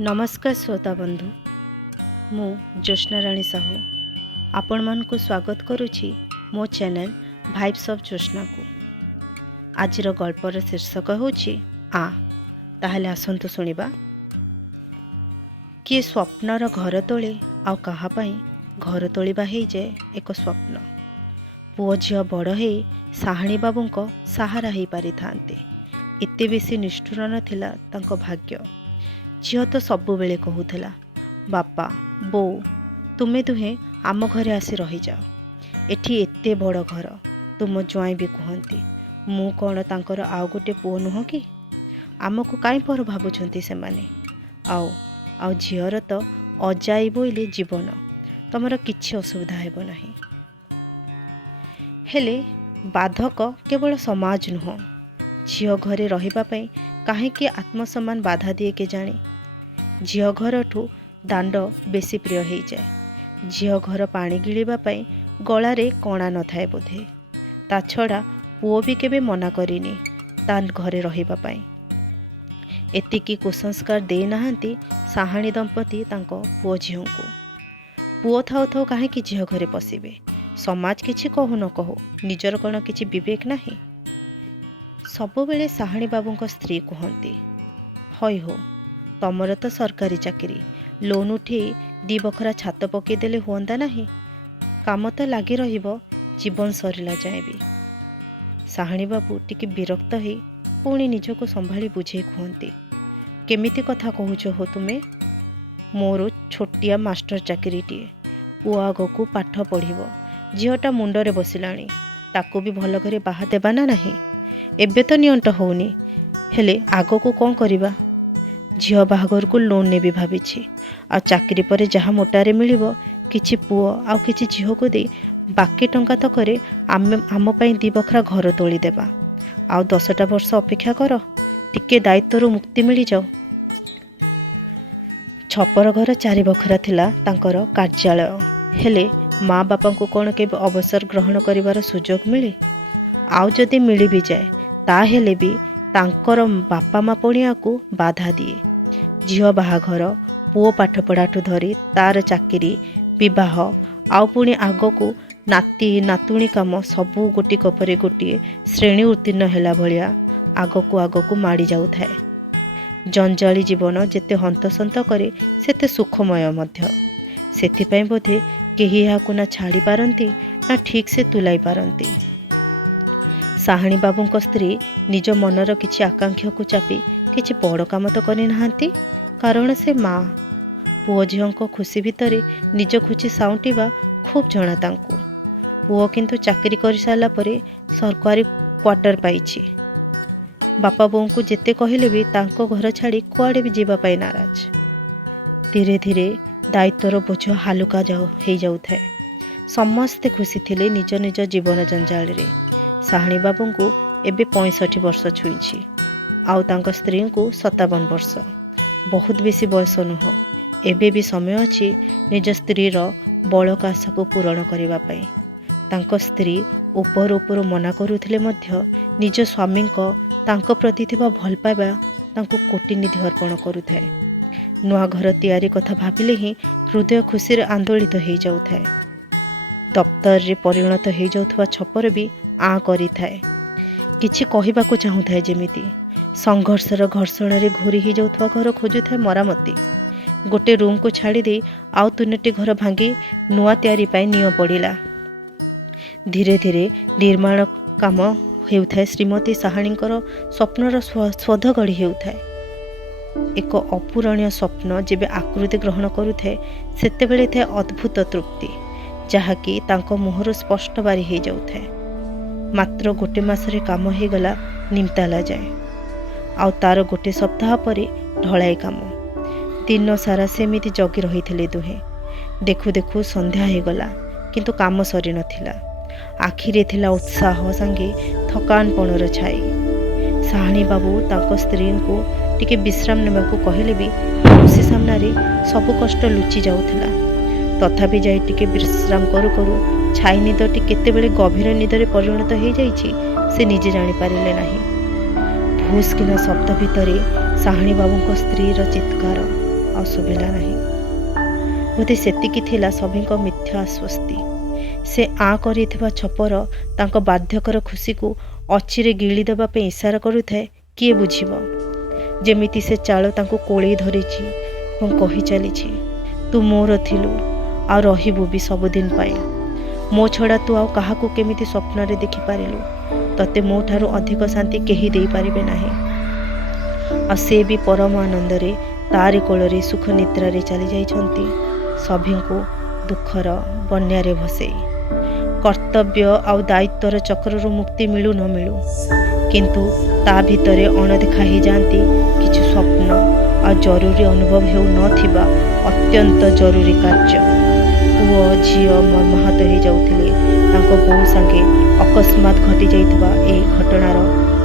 नमस्कार श्रोता बंधु मु ज्योत्स्ना राणी साहू आपण मन को स्वागत करुछि मो चैनल भाइब्स ऑफ ज्योत्स्ना को। आजिर गल्पर शीर्षक होछि आ ताहले आसंतु सुनिबा। किए स्वप्नर घर तोले आ कहा पई घर तोलिबा हे जाए एक स्वप्न। पुओ झियो बड़ हे साहाणी बाबूंको सहारा हे पारि थांते। एते बेसी निष्ठुर नथिला तांको भाग्य। झियो तो सबु बेले कहूला, बापा बो तुमे दुहे आम घरे आसी रही जाओ, एठी एते बड़ घर। तुम ज्वाई भी कहती मु कौन तांकर आउ गोटे पुओ नुह कि? आमको काई पर भाबुछंती से माने। आउ झियर तो अजाई बोइले जीवन, तमर किछि असुविधा हेबो नाही। हेले बाधक केवल समाज नुह, झियो घरे रहिबा पई काहेकि आत्मसम्मान बाधा दिए के जाने। झियो घर ठू दांड बेसी प्रिय हो जाए। झियो घर पानी गिलिबा पई गलारे कणा न थाए बोधे। ता छड़ा पुओ भी केबे मना करिनी ता घरे रहिबा पई। एतिकी कुसंस्कार दे नाहंती साहाणी दंपति तांको पुओ झियो को। पुओ थाउ थाउ काहेकि झियो घरे पसिबे? समाज किछि कहू न कहू निजर कण किछि विवेक नाही। सबुबेले साहाणी बाबूंको स्त्री कहती, हई हो तमर तो सरकारी चाकरी, लोन उठी 2 बखरा छात पकईदेले हुअंता नाही? काम तो लगी रहिबो जीवन सरिला जाए भी। साहाणी बाबू टिके विरक्त हो पुणी निजको संभाली बुझे कहती, केमिति कथा कहूच हो तुमे? मोर छोटिया मास्टर चाकरीटीए, पुओ आगकू पाठ पढ़िबो, झियोटा मुंडरे बसिलाणी, ताकू भी भल घरे बाहा देबा ना नाही? एबे तो नियंट होनी, हेले आगो को कौन करिबा? झियो बाहागर को लोन ने भी भाभी आ चाकरी पर जहाँ मोटारे मिलिबो किछि पुओ आ किछि झियो को दे बाकी टंका तो करे आम पई 2 बखरा घर तोली देबा। आ 10टा वर्ष अपेक्षा कर, टिके दायित्व मुक्ति मिली जाओ। छपर घर 4 बखरा थिला तांकर कार्यालय, हेले माँ बापा को कौन के अवसर ग्रहण करिवार सुजोग मिले? आउ जदि मिली भी जाए ताहेले भी तांकर बापा माँ पणिया को बाधा दिए। झियो बाहाघर, पुओ पाठपढ़ाठू धरी तार चाकरी, विवाह आउ पुणी आगको नाती नातुणी काम सबू गोटिक परे गोटे श्रेणी उत्तीर्ण हेला भलिया आगको माड़ी जाउथाए। जंजाली जीवन जेते हंतसंत करे सेते सुखमय मध्य। सेथिपाई बोधे केही एहाकु ना छाड़ी पारंती ना ठीक से तुलाई पारंती। साहाणी बाबूंको स्त्री निज मनर किछि आकांक्षा को चापी किछि बड़ काम तो करि नाहांती, कारण से माँ। पुओ झियोंको खुशी भितरे निज खुशी साउंटिबा खूब जଣା तांकू। पुओ किंतु चाकरी करि सारला परे सरकारी क्वार्टर पाइछि। बापा बोऊ को जेते कहिले भी तांको घर छाड़ी कुआडे भी जीवा पाई नाराज। धीरे धीरे दायित्वर बोझ हालुका हो जाउथाए। समस्ते खुशी थिले निज निज जीवन जंजाल रे। साहाणी बाबू को एबे 65 वर्ष छुईछि, आउ तांको स्त्री को 57 वर्ष। बहुत बेसी बयस नुह। एबे भी समय अछि निज स्त्रीर बड़क आशा को पूरण करिबा पई। तांको स्त्री ऊपर ऊपर मना करुथिले मध्य निज स्वामी को तांको प्रति थिबा भल पाइबा तांको कोटिनिधि अर्पण करुथाए। नुआ घर तैयारी कथा भाबिले ही हृदय खुशी रे आंदोलित हो जाउथाए। दफ्तर रे परिणत हो जाउथवा छपर भी आ करी थाए, किछि कहिबाको चाहूथाए जेमिति। संघर्षर घर्षण रे घोरी ही जाउथवा घर खोजुथाए मरामती। गोटे रूम को छाड़ी दे आउ 3टी घर भांगी नुआ तैयारी पाई निय पड़िला। धीरे धीरे निर्माण काम हेउथाए। श्रीमती साहाणीकर स्वप्नर स्वध गढ़ी हेउथाए। एक अपूरणीय स्वप्न जेबे आकृति ग्रहण करुथाए सेतेबेले थाए अद्भुत तृप्ति, जहाँकि तांको मुहर स्पष्ट बारी हो जाउथाए। मात्र गोटे मासरे काम हो गला निमताला जाए, आउ तार गोटे सप्ताह परे ढलाई काम। दिन सारा सेमिति जगी रही दुहे। देखु देखु संध्या हो गला, किंतु काम सरी नथिला। आखिरे थिला उत्साह संगे थकानपणर छाई। साहाणी बाबू तांको स्त्री को टिके विश्राम नेबाकू कहले भी खुशी सामनारे सबु कष्ट लुचि जाउथिला। तथापि जाई टिके विश्राम करू करू छाई निदटी केतेबेले गभीर निदरे परिणत हो जाइछि से निजे जानी पारिले नाही। भूस्किना शब्द भितरे साहाणी बाबूंको स्त्रीर चित्कार ଆଉ ଶୁଭିଲା ନାହିଁ। ବୋଧେ ସେତିକି ଥିଲା ସଭିଙ୍କ ମିଥ୍ୟା ଆଶ୍ୱସ୍ତି। ସେ ଆଁ କରିଥିବା ଛପର ତାଙ୍କ ବାର୍ଦ୍ଧକ୍ୟର ଖୁସିକୁ ଅଚିରେ ଗିଳି ଦେବା ପାଇଁ ଇସାରା କରୁଥାଏ। କିଏ ବୁଝିବ? ଯେମିତି ସେ ଚାଳ ତାଙ୍କୁ କୋଳେଇ ଧରିଛି ଏବଂ କହି ଚାଲିଛି, ତୁ ମୋର ଥିଲୁ ଆଉ ରହିବୁ ବି ସବୁଦିନ ପାଇଁ। ମୋ ଛଡ଼ା ତୁ ଆଉ କାହାକୁ କେମିତି ସ୍ୱପ୍ନରେ ଦେଖିପାରିଲୁ? ତତେ ମୋ ଠାରୁ ଅଧିକ ଶାନ୍ତି କେହି ଦେଇପାରିବେ ନାହିଁ। ଆଉ ସେ ବି ପରମ ଆନନ୍ଦରେ ତାରି କୋଳରେ ସୁଖ ନିଦ୍ରାରେ ଚାଲି ଯାଇଛନ୍ତି, ସଭିଙ୍କୁ ଦୁଃଖର ବନ୍ୟାରେ ଭସେଇ। କର୍ତ୍ତବ୍ୟ ଆଉ ଦାୟିତ୍ୱର ଚକ୍ରରୁ ମୁକ୍ତି ମିଳୁ ନ ମିଳୁ, କିନ୍ତୁ ତା ଭିତରେ ଅଣଦେଖା ହେଇଯାଆନ୍ତି କିଛି ସ୍ୱପ୍ନ ଆଉ ଜରୁରୀ ଅନୁଭବ ହେଉନଥିବା ଅତ୍ୟନ୍ତ ଜରୁରୀ କାର୍ଯ୍ୟ। ପୁଅ ଝିଅ ମର୍ମାହତ ହେଇଯାଉଥିଲେ ତାଙ୍କ ବୋଉ ସାଙ୍ଗେ ଅକସ୍ମାତ ଘଟିଯାଇଥିବା ଏ ଘଟଣାର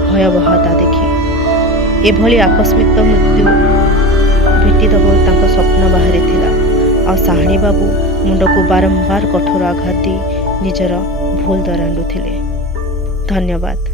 ଭୟାବହତା ଦେଖି। ଏଭଳି ଆକସ୍ମିକ ମୃତ୍ୟୁ ଭେଟିଦେବ ତାଙ୍କ ସ୍ୱପ୍ନ ବାହାରେ ଥିଲା। ଆଉ ସାହାଣୀ ବାବୁ ମୁଣ୍ଡକୁ ବାରମ୍ବାର କଠୋର ଆଘାତ ଦେଇ ନିଜର ଭୁଲ ଦରାଣ୍ଡୁଥିଲେ। ଧନ୍ୟବାଦ।